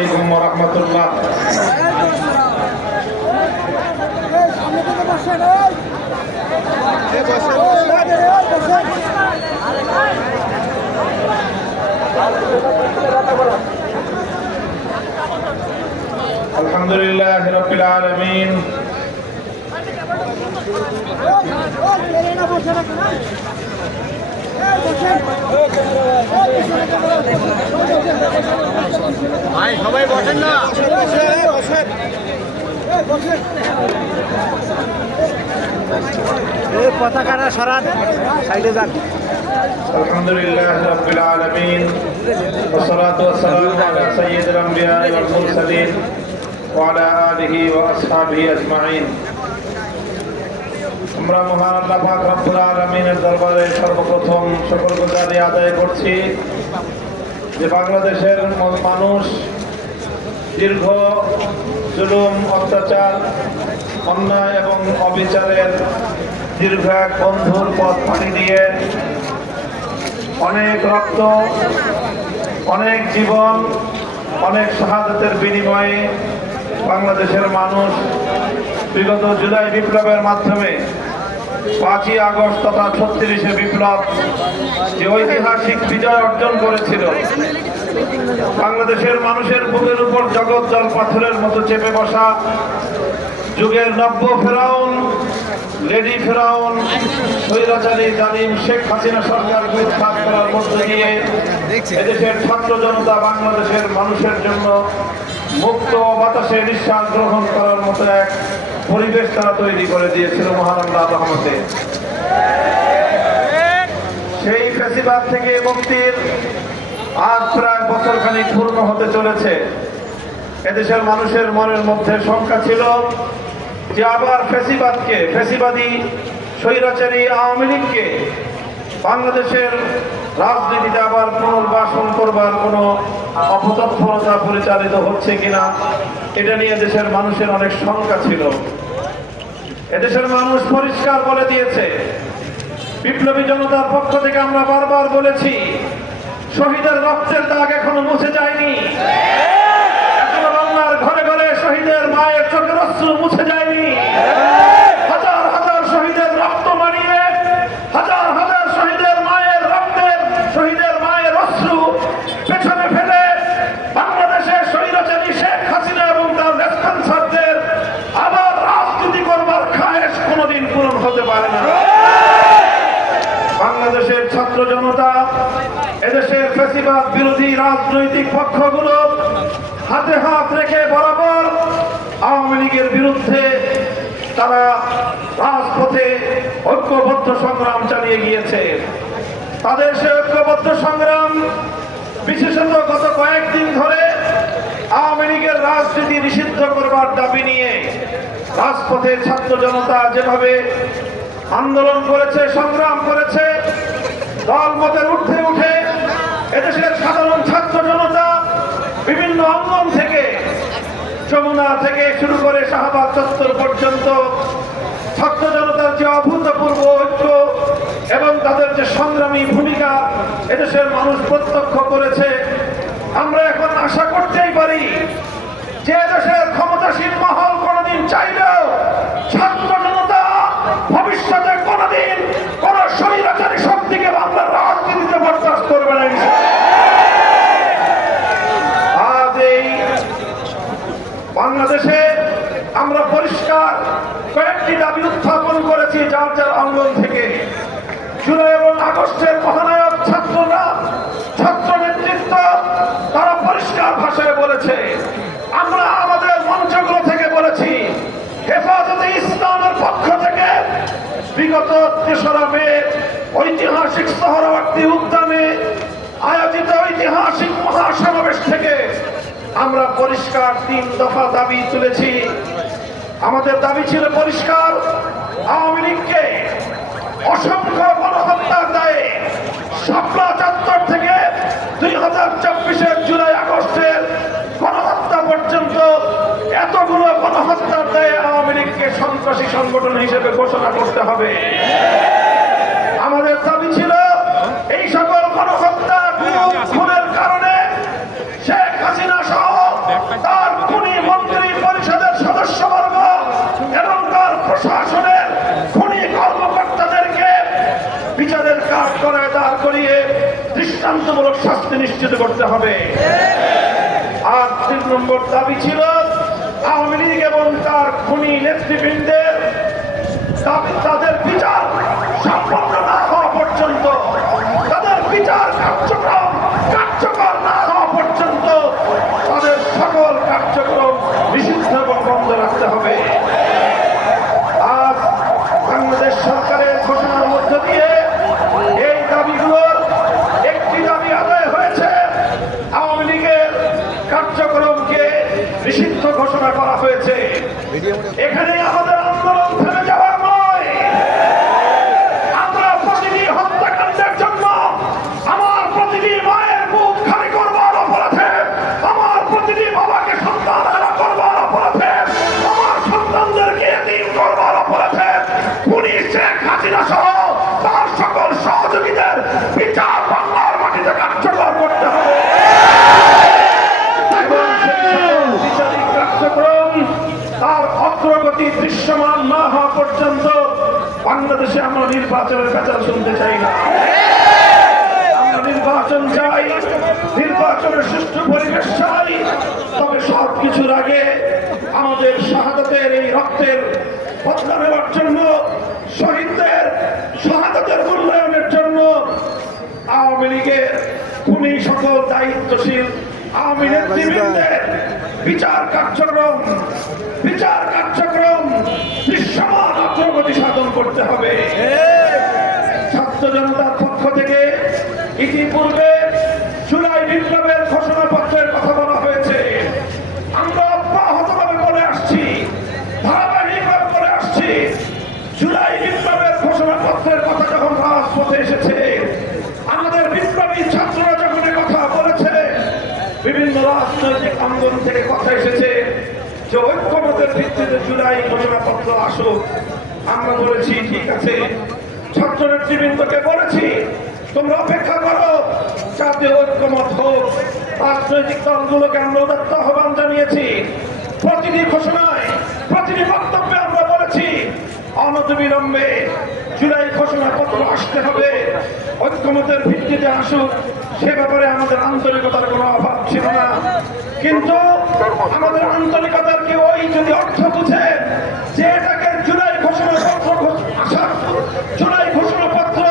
আলাইকুম ওয়া রাহমাতুল্লাহ। আলহামদুলিল্লাহ রাব্বিল আলামিন। ভাই সবাই বসেন না, পতাকাটা সরান, সাইডে যান। আলহামদুলিল্লাহ রাব্বিল আলামিন ওয়া সালাতু ওয়া সালামু আলা সাইয়্যিদিল আমবিয়া ওয়াল মুরসালিন ওয়া আলা আলিহি ওয়া আসহাবিহি আজমাইন। আমরা মহান আল্লাহ পাক রব্বুল আলামিনের দরবারে সর্বপ্রথম শুকরগুজারি আদায় করছি যে বাংলাদেশের মানুষ দীর্ঘ জুলুম, অত্যাচার, অন্যায় এবং অবিচারের দীর্ঘ এক বন্ধুর পথ পাড়ি দিয়ে অনেক রক্ত, অনেক জীবন, অনেক শাহাদাতের বিনিময়ে বাংলাদেশের মানুষ বিগত জুলাই বিপ্লবের মাধ্যমে 5ই আগস্ট তথা 36শে বিপ্লব যে ঐতিহাসিক বিজয় অর্জন করেছিল, বাংলাদেশের মানুষের বুকের উপর জগৎ জল পাথরের মতো চেপে বসা যুগের নব্য ফেরাউন, লেডি ফেরাউন, স্বৈরাচারী জালিম শেখ হাসিনা সরকারকে উৎখাত করার মধ্য দিয়ে এদেশের ছাত্র জনতা বাংলাদেশের মানুষের জন্য মুক্ত বাতাসে নিঃশ্বাস গ্রহণ করার মতো এক পরিবেশ তারা তৈরি করে দিয়েছিল মহান আল্লাহর রহমতে। সেই ফ্যাসিবাদ থেকে মুক্তির আজ প্রায় বছরখানিক পূর্ণ হতে চলেছে। এদেশের মানুষের মনের মধ্যে শঙ্কা ছিল যে আবার ফ্যাসিবাদী স্বৈরাচারী আওয়ামী লীগকে বাংলাদেশের রাজনীতিতে আবার পুনর্বাসন করবার কোনো অপতৎপরতা পরিচালিত হচ্ছে কিনা, এটা নিয়ে দেশের মানুষের অনেক শঙ্কা ছিল। এদেশের মানুষ পরিষ্কার বলে দিয়েছে, বিপ্লবী জনতার পক্ষ থেকে আমরা বারবার বলেছি, শহীদের রক্তের দাগ এখনো মুছে যায়নি, এখনো বাংলার ঘরে ঘরে শহীদের মায়ের চোখের অশ্রু মুছে যায়নি। হাজার হাজার শহীদের রক্ত মারিয়ে, হাজার হাজার শহীদের মায়ের রক্তের, শহীদের মায়ের অশ্রু পেছনে ফেলে বাংলাদেশের স্বৈরাচারী শেখ হাসিনা এবং তার রেসপন্সারদের আবার রাজনীতি করবার খায়েশ কোনোদিন পূরণ হতে পারে না। বাংলাদেশের ছাত্র জনতা, এদেশের ফ্যাসিবাদ বিরোধী রাজনৈতিক পক্ষগুলো হাতে হাত রেখে বরাবর আওয়ামী লীগের বিরুদ্ধে তারা রাজপথে ঐক্যবদ্ধ সংগ্রাম চালিয়ে গিয়েছে। তাদের সে ঐক্যবদ্ধ সংগ্রাম বিশেষত গত কয়েকদিন ধরে আওয়ামী লীগের রাজনীতি নিষিদ্ধ করবার দাবি নিয়ে রাজপথে ছাত্র জনতা যেভাবে আন্দোলন করেছে, সংগ্রাম করেছে, দলমতের ঊর্ধ্বে উঠে এদেশের সাধারণ ছাত্র জনতা বিভিন্ন অঙ্গন থেকে, যমুনা থেকে শুরু করে শাহবাগ চত্বর পর্যন্ত ছাত্র জনতার যে অভূতপূর্ব ঐক্য এবং তাদের যে সংগ্রামী ভূমিকা এদেশের মানুষ প্রত্যক্ষ করেছে। আমরা এখন আশা করতেই পারি যে দেশের ক্ষমতাসীন মহল কোনদিন চাইলেও ছাত্র জনতা ভবিষ্যতে কোনদিন কোন স্বৈরাচারী শক্তিকে বাংলার রাজনীতিতে বরদাস্ত করবে না। আজ এই বাংলাদেশে আমরা পরিষ্কার কয়েকটি দাবি উত্থাপন করেছি যার যার অঙ্গন থেকে। জুলাই এবং আগস্টের মহানায়ক ছাত্ররা, ছাত্র নেতৃত্ব তারা পরিষ্কার ভাষায় বলেছে, আমরা আমাদের মঞ্চগুলো থেকে বলেছি, হেফাজতে ইসলামের পক্ষ থেকে বিগত ৩রা মে ঐতিহাসিক সোহরাওয়ার্দী উদ্যানে আয়োজিত ঐতিহাসিক মহাসমাবেশ থেকে আমরা পরিষ্কার ৩ দফা দাবি তুলেছি। আমাদের দাবি ছিল পরিষ্কার, আওয়ামী লীগকে অসংখ্য গণহত্যার দায়ে শাপলা চত্বর থেকে 2024-এর জুলাই আগস্টের গণহত্যা পর্যন্ত এতগুলো গণহত্যার দায়ে আওয়ামী লীগকে সন্ত্রাসী সংগঠন হিসেবে ঘোষণা করতে হবে। আমাদের দাবি ছিল এই সকল গণহত্যা খুনের কারণে শেখ হাসিনা সহ বিচারের কাজ করে দাঁড় করিয়ে দৃষ্টান্তমূলক শাস্তি নিশ্চিত করতে হবে। আর ৩ নম্বর দাবি ছিল আওয়ামী লীগ এবং তার খুনি নেতৃবৃন্দের তাদের বিচার সম্পন্ন না হওয়া পর্যন্ত, তাদের বিচার কার্যকর না হওয়া পর্যন্ত তাদের সকল কার্যক্রম নিষিদ্ধ এবং বন্ধ রাখতে হবে। আজ বাংলাদেশ সরকারের ঘোষণার মধ্য দিয়ে এই দাবিগুলোর একটি দাবি আদায় হয়েছে। আওয়ামী লীগের কার্যক্রমকে নিষিদ্ধ ঘোষণা করা হয়েছে। এখানে আমাদের আন্দোলন থেমে যাওয়ার নয়। আমরা প্রতিটি হত্যাকাণ্ডের জন্য, আমার প্রতিটি মায়ের বুক খালি করবার অপরাধে, আমার প্রতিটি বাবাকে সন্তান হারা করবার অপরাধে, আমার সন্তানদেরকে এতিম করবার অপরাধে পুলিশ শেখ হাসিনা সহ তার সকল সহযোগীদের বিচার বাংলার মাটিতে কার্যকর করতে হবে। এবং সেই সকল বিচারিক কার্যক্রম তার অগ্রগতি দৃশ্যমান না হওয়া পর্যন্ত বাংলাদেশে আমরা নির্বাচনের পেঁচাল শুনতে চাই না। আমরা নির্বাচন চাই, নির্বাচনের সুষ্ঠু পরিবেশ চাই। তবে সব কিছুর আগে আমাদের শাহাদাতের এই রক্তের বদলা নেওয়ার জন্য, শহীদদের শাহাদাতের মূল্যায়নের জন্য আওয়ামী লীগের খুনি সকল দায়িত্বশীল আওয়ামী নেতৃবৃন্দের বিচার কার্যক্রম দৃশ্যমান অগ্রগতি সাধন করতে হবে। ছাত্র জনতার পক্ষ থেকে ইতিপূর্বে জুলাই বিপ্লবের ঘোষণাপত্রের কথা বলা হয়েছে। আমরা অব্যাহতভাবে বলে আসছি, ধারাবাহিকভাবে বলে আসছি, জুলাই বিপ্লবের ঘোষণাপত্রের কথা যখন রাজপথে এসেছে, আমাদের বিপ্লবী ছাত্ররা যখন কথা বলেছে, বিভিন্ন রাজনৈতিক আন্দোলন থেকে কথা এসেছে যে ঐক্যমতের ভিত্তিতে জুলাই ঘোষণাপত্র আসুক। আমরা বলেছি ঠিক আছে, ছাত্র নেতৃবৃন্দকে বলেছি তোমরা অপেক্ষা করো, জাতীয় ঐক্যমত হোক। রাজনৈতিক দলগুলোকে আমরা উদাত্ত আহ্বান জানিয়েছি। প্রতিটি ঘোষণায়, প্রতিটি বক্তব্যে আমরা বলেছি অনতিবিলম্বে জুলাই ঘোষণাপত্র আসতে হবে, ঐক্যমতের ভিত্তিতে আসুক। সে ব্যাপারে আমাদের আন্তরিকতার কোনো অভাব ছিল না। কিন্তু আমাদের আন্তরিকতার কি ওই যদি অর্থ বুঝে যে এটাকে জুলাই ঘোষণাপত্র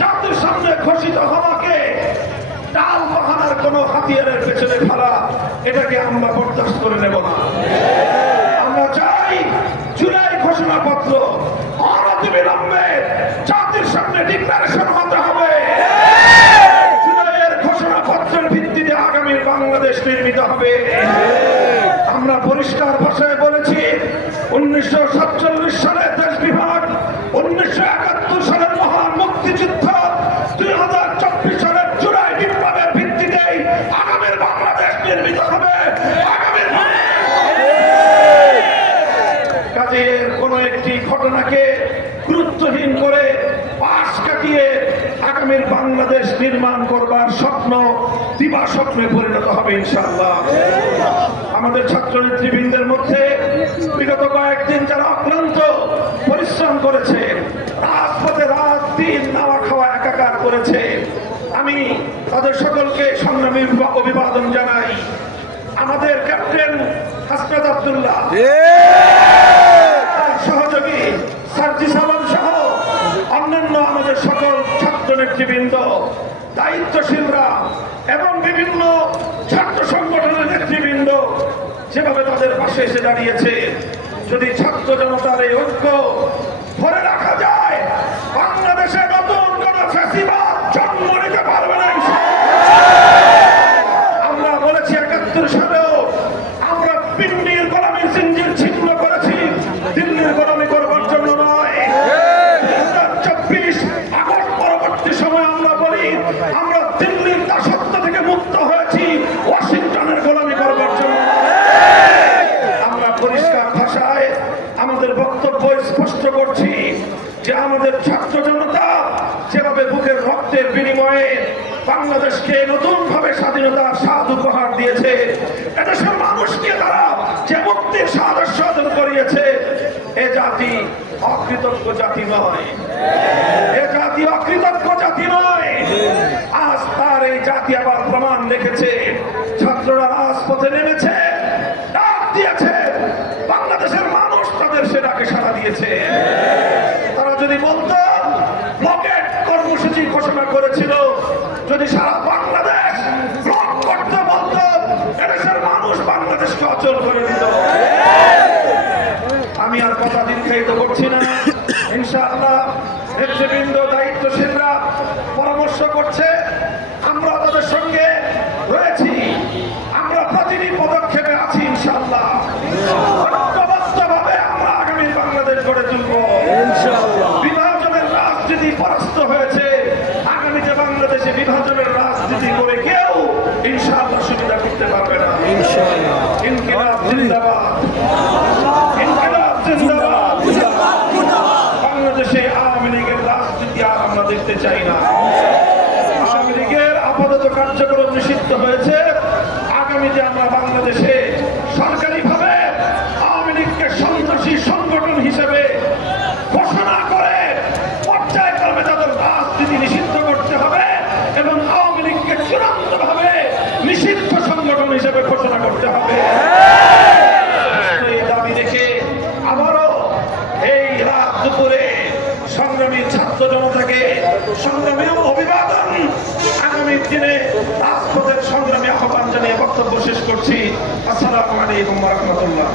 জাতির সামনে ঘোষিত হওয়াকে টাল বাহানার কোন হাতিয়ারের পেছনে ফেলা, এটাকে আমরা বরদাস্ত করে নেব না। আমরা চাই জুলাই ঘোষণাপত্র অনতিবিলম্বে জাতির সামনে ডিক্লারেশন হতে হবে। জুলাইয়ের ঘোষণাপত্রের ভিত্তিতে আগামীর বাংলাদেশ নির্মিত হবে। আমরা পরিষ্কার ভাষায় বলেছি 1947 সালে দেশ বিভাগ, 1971 সালের মহান মুক্তিযুদ্ধ, 2024 সালের জুলাই বিপ্লবের ভিত্তিতেই আগামীর বাংলাদেশ নির্মিত হবে। কাজে কোন একটি ঘটনাকে গুরুত্বহীন করে পাশ কাটিয়ে আগামীর বাংলাদেশ নির্মাণ করবার স্বপ্ন দিবা স্বপ্নে পরিণত হবে ইনশাআল্লাহ। আমাদের ছাত্র নেতৃবৃন্দের মধ্যে বিগত কয়েকদিন যারা অক্লান্ত পরিশ্রম করেছে, রাজপথে রাত দিন নাওয়া খাওয়া একাকার করেছে, আমি তাদের সকলকে সংগ্রামী অভিবাদন জানাই। আমাদের ক্যাপ্টেন হাসনাত আব্দুল্লাহ, সহযোগী সার্জিস আলম সহ অন্যান্য আমাদের সকল ছাত্র নেতৃবৃন্দ, দায়িত্বশীলরা এবং বিভিন্ন ছাত্র সংগঠনের নেতৃবৃন্দ যেভাবে তাদের পাশে এসে দাঁড়িয়েছে, যদি ছাত্র জনতার এই ঐক্য ধরে রাখা যায়, বাংলাদেশে নতুন কোন ফ্যাসিবাদ জন্ম নিতে পারবে না। আমরা বলেছি 71 সালেও আমরা পিন্ডির গোলামীর জিঞ্জির ছিন্ন করেছি, দিল্লির গোলামী করবার জন্য নয়। 2024 আগস্ট পরবর্তী সময় আমরা বলি আমরা দিল্লির দাসত্ব থেকে মুক্ত হয়েছি, ওয়াশিংটনের গোলামী করবার জন্য। আমরা পরিষ্কার ভাষায় আমাদের বক্তব্য স্পষ্ট করছি যে আমাদের ছাত্র জনতা যেভাবে বুকের রক্তের বিনিময়ে বাংলাদেশকে নতুন ভাবে স্বাধীনতার স্বাদ উপহার দিয়েছে, এদেশের মানুষকে তারা যে মুক্তির স্বাদ আস্বাদন করিয়েছে, এ জাতি অকৃতজ্ঞ জাতি নয়। এ জাতি অকৃতজ্ঞ কর্মসূচি ঘোষণা করেছিল, যদি সারা বাংলাদেশ ব্লক করতে বলতো, এদেশের মানুষ বাংলাদেশকে অচল করে দিত। আমি আর কথা দীর্ঘায়িত করছি না। ইনশাআল্লাহ নেতৃবৃন্দ, দায়িত্বশীলরা পরামর্শ করছে, আমরা তাদের সঙ্গে রয়েছি, আমরা প্রতিটি পদক্ষেপে আছি। ইনশাআল্লাহ ঐক্যবদ্ধভাবে আমরা আগামী বাংলাদেশ গড়ে তুলব। বিভাজনের রাজনীতি পরাস্ত হয়েছে, আগামীতে বাংলাদেশে বিভাজনের রাজনীতি করে কেউ ইনশাআল্লাহ সুবিধা করতে পারবে না। ইনকিলাব জিন্দাবাদ, ইনকিলাব জিন্দাবাদ। বাংলাদেশে আওয়ামী লীগের রাজনীতি আর আমরা দেখতে চাই না। আওয়ামী লীগের আপাতত কার্যক্রম নিষিদ্ধ হয়েছে। আগামীতে আমরা বাংলাদেশে সরকারিভাবে আওয়ামী লীগকে সন্ত্রাসী সংগঠন হিসেবে ঘোষণা করে পর্যায়ক্রমে তাদের রাজনীতি নিষিদ্ধ করতে হবে এবং আওয়ামী লীগকে চূড়ান্তভাবে নিষিদ্ধ সংগঠন হিসেবে ঘোষণা করতে হবে। এই দাবি রেখে আবারও এই রাত দুপুরে সংগ্রামী ছাত্র জনতাকে সংগ্রামী অভিবাদন, আগামী দিনে রাজপথের সংগ্রামী আহ্বান জানিয়ে বক্তব্য শেষ করছি। আসসালামু আলাইকুম ওয়া রাহমাতুল্লাহ।